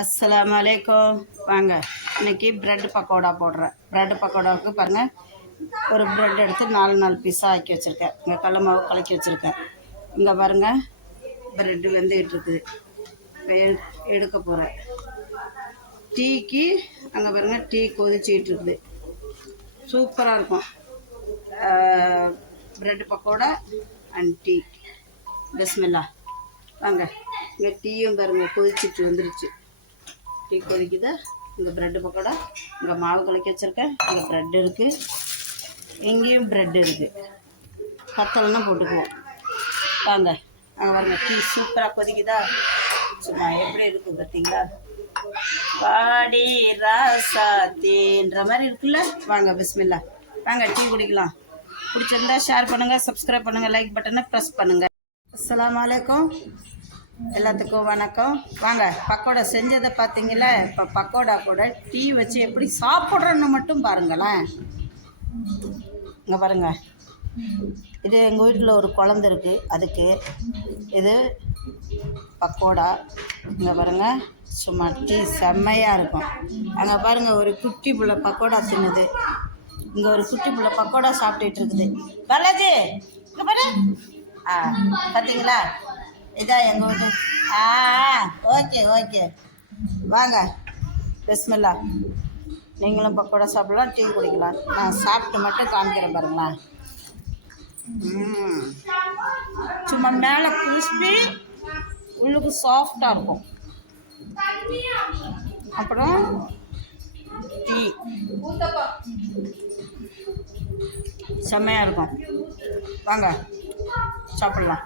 அஸ்ஸலாமு அலைக்கும். வாங்க, இன்றைக்கி ப்ரெட் பக்கோடா போடுறேன். ப்ரெட் பக்கோடாவுக்கு பாருங்கள், ஒரு ப்ரெட் எடுத்து 4 பீஸாக ஆக்கி வச்சுருக்கேன். இங்கே கடல மாவு கலக்கி வச்சுருக்கேன். இங்கே பாருங்கள், ப்ரெட்டு வெந்துக்கிட்டு இருக்குது. எடுக்க போகிறேன். டீக்கு அங்கே பாருங்கள், டீ கொதிச்சிக்கிட்டு இருக்குது. சூப்பராக இருக்கும் ப்ரெட் பக்கோடா அண்ட் டீ. பிஸ்மில்லா. வாங்க, இங்கே டீயும் பாருங்கள் கொதிச்சிட்டு வந்துருச்சு. டீ கொதிக்குது. இங்கே ப்ரெட்டு பக்கோடா, இங்கே மாவு கலக்கி வச்சுருக்கேன். இங்கே ப்ரெட் இருக்குது, இங்கேயும் ப்ரெட் இருக்குது. பத்தலைன்னா போட்டுக்குவோம். வாங்க, அங்கே பாருங்க, டீ சூப்பராக கொதிக்குதா? சும்மா எப்படி இருக்குது பார்த்தீங்களா? பாடி ராசாத்தின்ற மாதிரி இருக்குல்ல. வாங்க, பிஸ்மில்லா. வாங்க, டீ குடிக்கலாம். பிடிச்சிருந்தா ஷேர் பண்ணுங்கள், சப்ஸ்கிரைப் பண்ணுங்கள், லைக் பட்டனை ப்ரெஸ் பண்ணுங்கள். அஸ்ஸலாமு அலைக்கும். எல்லாத்துக்கும் வணக்கம். வாங்க, பக்கோடா செஞ்சதை பார்த்தீங்களா? இப்போ பக்கோடா கூட டீ வச்சு எப்படி சாப்பிட்றோன்னு மட்டும் பாருங்களேன். இங்கே பாருங்கள், இது எங்கள் வீட்டில் ஒரு குழந்தை இருக்குது, அதுக்கு இது பக்கோடா. இங்கே பாருங்கள், சும்மா டீ செம்மையாக இருக்கும். அங்கே பாருங்கள், ஒரு குட்டி புள்ள பக்கோடா தின்னுது. இங்கே ஒரு குட்டி புள்ள பக்கோடா சாப்பிட்டுட்டு இருக்குது. பாலாஜி, இங்கே பாரு. பார்த்தீங்களா? இதான் எங்கள் வீட்டு. Okay okay. வாங்க, பிஸ்மில்லா. நீங்களும் பக்கோடா சாப்பிடலாம், டீ குடிக்கலாம். நான் சாப்பிட்டு மட்டும் காமிக்கிறேன் பாருங்களேன். சும்மா மேலே கிறிஸ்பி, உள்ளுக்கு சாஃப்டாக இருக்கும். அப்புறம் டீ செம்மையாக இருக்கும். வாங்க, சாப்பிட்லாம்.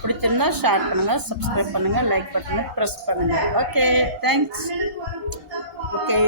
பிடிச்சிருந்தா ஷேர் பண்ணுங்கள், சப்ஸ்கிரைப் பண்ணுங்கள், லைக் பட்டனை ப்ரெஸ் பண்ணுங்கள். Okay, thanks. ஓகே.